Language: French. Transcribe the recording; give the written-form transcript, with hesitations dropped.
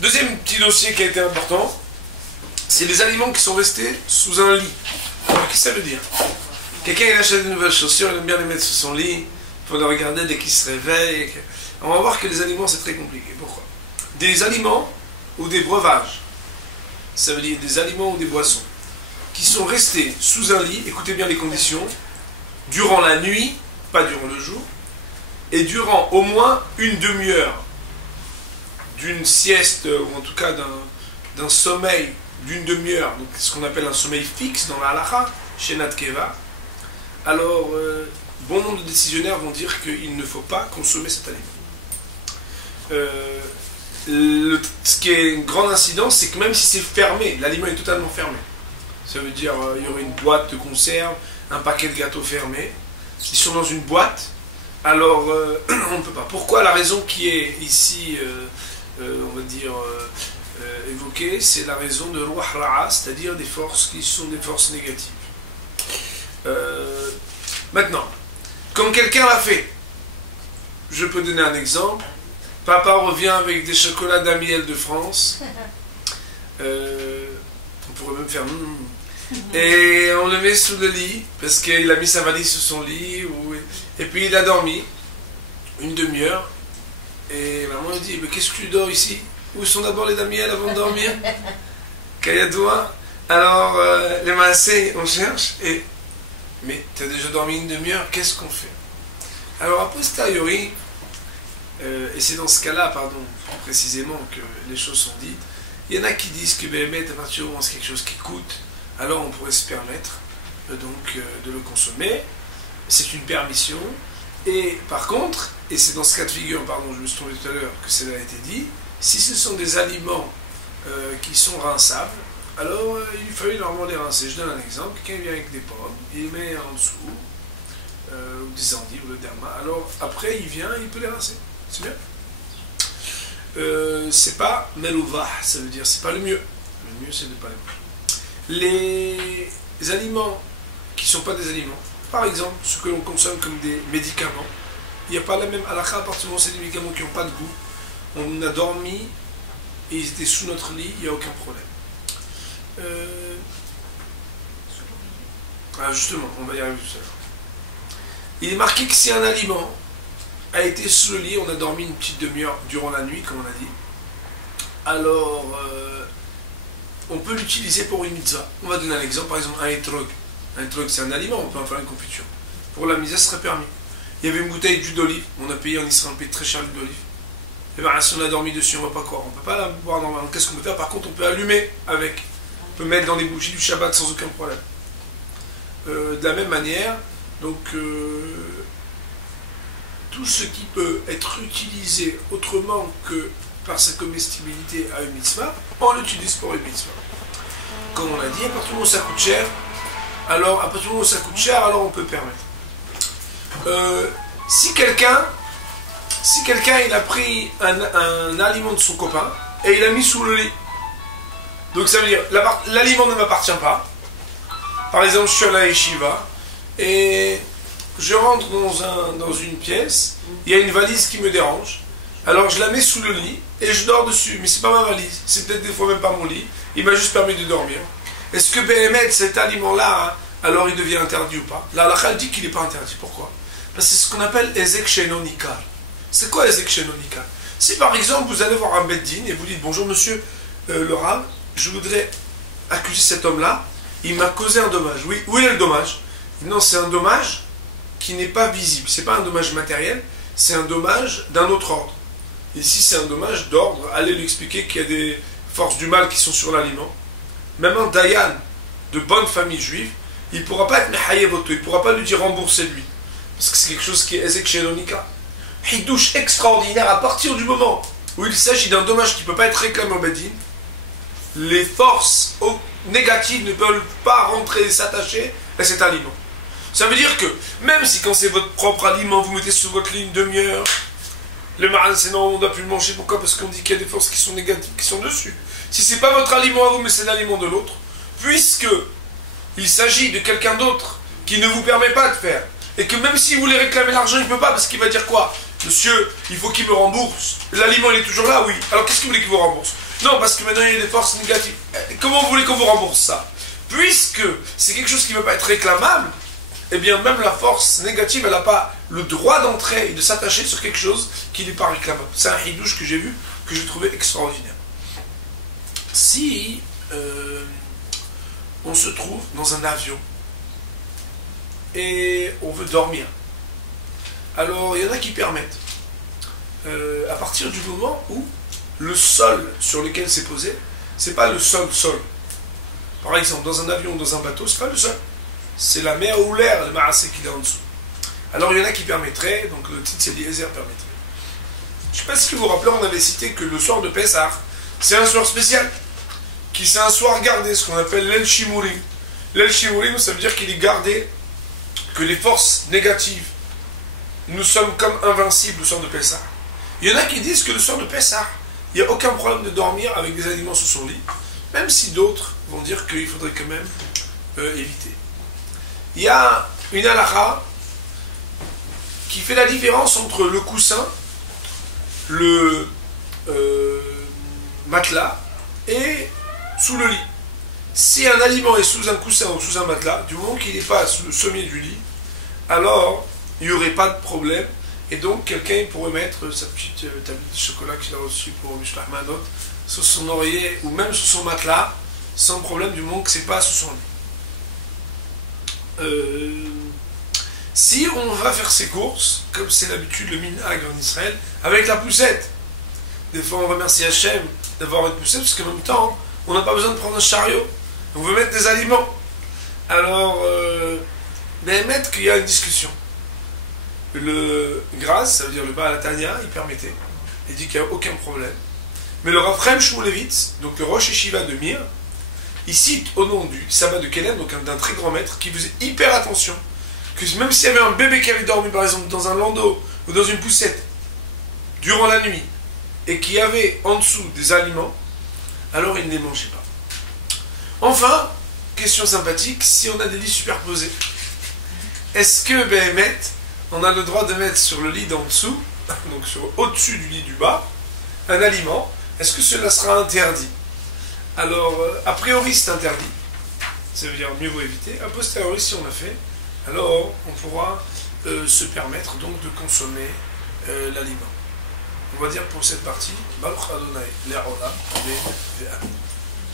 Deuxième petit dossier qui a été important, c'est les aliments qui sont restés sous un lit. Alors, qu'est-ce que ça veut dire? Quelqu'un il achète de nouvelles chaussures, il aime bien les mettre sous son lit, il faut les regarder dès qu'il se réveille. On va voir que les aliments c'est très compliqué. Pourquoi? Des aliments ou des breuvages, ça veut dire des aliments ou des boissons, qui sont restés sous un lit, écoutez bien les conditions, durant la nuit, pas durant le jour, et durant au moins une demi-heure d'une sieste, ou en tout cas d'un sommeil d'une demi-heure, donc ce qu'on appelle un sommeil fixe dans la halakha, chez Natkeva, alors bon nombre de décisionnaires vont dire qu'il ne faut pas consommer cet aliment. Ce qui est une grande incidence, c'est que même si c'est fermé, l'aliment est totalement fermé. Ça veut dire il y aurait une boîte de conserve, un paquet de gâteaux fermé, ils sont dans une boîte, alors on ne peut pas. Pourquoi? La raison qui est ici, on va dire, évoquée, c'est la raison de Ruach Ra'a, c'est-à-dire des forces qui sont des forces négatives. Maintenant, quand quelqu'un l'a fait, je peux donner un exemple. Papa revient avec des chocolats d'Amiel de France. On pourrait même faire et on le met sous le lit parce qu'il a mis sa valise sous son lit et puis il a dormi une demi-heure et maman lui dit mais qu'est-ce que tu dors ici? Où sont d'abord les Damiel avant de dormir? Kayadoua. Alors les massés on cherche et mais tu as déjà dormi une demi-heure, qu'est-ce qu'on fait? Alors a posteriori, et c'est dans ce cas-là, pardon, plus précisément que les choses sont dites, il y en a qui disent que BMT, à partir du moment où c'est quelque chose qui coûte, alors on pourrait se permettre donc de le consommer. C'est une permission. Et par contre, et c'est dans ce cas de figure, pardon, je me suis trompé tout à l'heure, que cela a été dit, si ce sont des aliments qui sont rinçables, alors il fallait normalement les rincer. Je donne un exemple, quelqu'un vient avec des pommes, il les met en dessous, ou des endives, ou le derma, alors après il vient, il peut les rincer. C'est bien. C'est pas melouvah, ça veut dire c'est pas le mieux. Le mieux c'est de ne pas les manger. Les aliments qui ne sont pas des aliments, par exemple ceux que l'on consomme comme des médicaments, il n'y a pas la même halakha à partir du moment où c'est des médicaments qui n'ont pas de goût. On a dormi et ils étaient sous notre lit, il n'y a aucun problème. Justement, on va y arriver tout à l'heure. Il est marqué que si un aliment a été sous le lit, on a dormi une petite demi-heure durant la nuit, comme on a dit, alors on peut l'utiliser pour une mitzvah. On va donner un exemple, par exemple un etrog. Un etrog c'est un aliment, on peut en faire une confiture. Pour la mitzvah, ce serait permis. Il y avait une bouteille d'huile d'olive, on a payé en Israël, on paye très cher l'huile d'olive. Et bien si on a dormi dessus, on ne va pas quoi? On ne peut pas la boire normalement. Qu'est-ce qu'on peut faire? Par contre, on peut allumer avec. On peut mettre dans les bougies du Shabbat sans aucun problème. De la même manière, donc tout ce qui peut être utilisé autrement que par sa comestibilité à une mitzvah, on l'utilise pour une mitzvah. Comme on a dit, à partir du moment où ça coûte cher, alors on peut permettre. Si quelqu'un il a pris un aliment de son copain et il l'a mis sous le lit, donc ça veut dire l'aliment ne m'appartient pas. Par exemple, je suis à la yeshiva et je rentre dans une pièce, il y a une valise qui me dérange, alors je la mets sous le lit et je dors dessus, mais c'est pas ma valise, c'est peut-être des fois même pas mon lit, il m'a juste permis de dormir. Est-ce que BMT, cet aliment-là, alors il devient interdit ou pas? La halakha dit qu'il n'est pas interdit. Pourquoi? Parce que c'est ce qu'on appelle ezek she'eino nikar. C'est quoi ezek she'eino nikar? Si par exemple vous allez voir un beddin et vous dites bonjour monsieur le Rav, je voudrais accuser cet homme-là, il m'a causé un dommage. Oui, où est le dommage? Non, c'est un dommage qui n'est pas visible. C'est pas un dommage matériel, c'est un dommage d'un autre ordre. Ici, c'est un dommage d'ordre. Allez lui expliquer qu'il y a des forces du mal qui sont sur l'aliment. Même un dayan de bonne famille juive, il ne pourra pas être mehayevoto, il ne pourra pas lui dire rembourser lui. Parce que c'est quelque chose qui est ezek she'eino nikar. Hidouche extraordinaire, à partir du moment où il s'agit d'un dommage qui ne peut pas être réclamé au beddin, les forces négatives ne peuvent pas rentrer et s'attacher à cet aliment. Ça veut dire que, même si quand c'est votre propre aliment, vous mettez sur votre lit une demi-heure, le marin c'est non, on ne doit plus le manger. Pourquoi? Parce qu'on dit qu'il y a des forces qui sont négatives, qui sont dessus. Si ce n'est pas votre aliment à vous, mais c'est l'aliment de l'autre, puisque il s'agit de quelqu'un d'autre qui ne vous permet pas de faire, et que même si vous voulez réclamer l'argent, il ne peut pas, parce qu'il va dire quoi? Monsieur, il faut qu'il me rembourse. L'aliment, il est toujours là, oui. Alors qu'est-ce que vous voulez qu'il vous rembourse? Non, parce que maintenant il y a des forces négatives. Comment vous voulez qu'on vous rembourse ça? Puisque c'est quelque chose qui ne va pas être réclamable, eh bien même la force négative, elle n'a pas le droit d'entrer et de s'attacher sur quelque chose qui n'est pas réclamable. C'est un hidouche que j'ai vu, que j'ai trouvé extraordinaire. Si on se trouve dans un avion et on veut dormir, alors il y en a qui permettent, à partir du moment où le sol sur lequel c'est posé, c'est pas le sol. Par exemple, dans un avion ou dans un bateau, c'est pas le sol. C'est la mer ou l'air, le marassé qui est en dessous. Alors il y en a qui permettraient, donc le titre c'est Eliezer permettrait. Je ne sais pas si vous vous rappelez, on avait cité que le soir de Pessah, c'est un soir spécial, qui c'est un soir gardé, ce qu'on appelle l'El Shimurim. L'El Shimurim, ça veut dire qu'il est gardé, que les forces négatives, nous sommes comme invincibles le soir de Pessah. Il y en a qui disent que le soir de Pessah, il n'y a aucun problème de dormir avec des aliments sous son lit, même si d'autres vont dire qu'il faudrait quand même éviter. Il y a une halakha qui fait la différence entre le coussin, le matelas et sous le lit. Si un aliment est sous un coussin ou sous un matelas, du moment qu'il n'est pas sous le sommet du lit, alors il n'y aurait pas de problème. Et donc quelqu'un pourrait mettre sa petite tablette de chocolat qu'il a reçue pour Mishlach Manot sur son oreiller ou même sur son matelas, sans problème du moment que ce n'est pas sous son lit. Si on va faire ses courses, comme c'est l'habitude, le minhag en Israël, avec la poussette, des fois on remercie Hachem d'avoir une poussette, parce qu'en même temps, on n'a pas besoin de prendre un chariot, on veut mettre des aliments. Alors, mais mettre qu'il y a une discussion. Le Graz, ça veut dire le Baal Tanya, il permettait, il dit qu'il n'y a aucun problème. Mais le Rav Chaim Shmulevitz, donc le Rosh Yeshiva de Mir, il cite au nom du sabbat de Kélem, donc d'un très grand maître, qui faisait hyper attention, que même s'il y avait un bébé qui avait dormi par exemple dans un landau ou dans une poussette durant la nuit, et qui avait en dessous des aliments, alors il ne les mangeait pas. Enfin, question sympathique, si on a des lits superposés, est-ce que Béhémet, on a le droit de mettre sur le lit d'en dessous, donc au-dessus du lit du bas, un aliment, est-ce que cela sera interdit? Alors, a priori c'est interdit, ça veut dire mieux vaut éviter. A posteriori, si on l'a fait, alors on pourra se permettre donc de consommer l'aliment. On va dire pour cette partie, Baruch Adonai, Le'olam, Ve Ve'amin.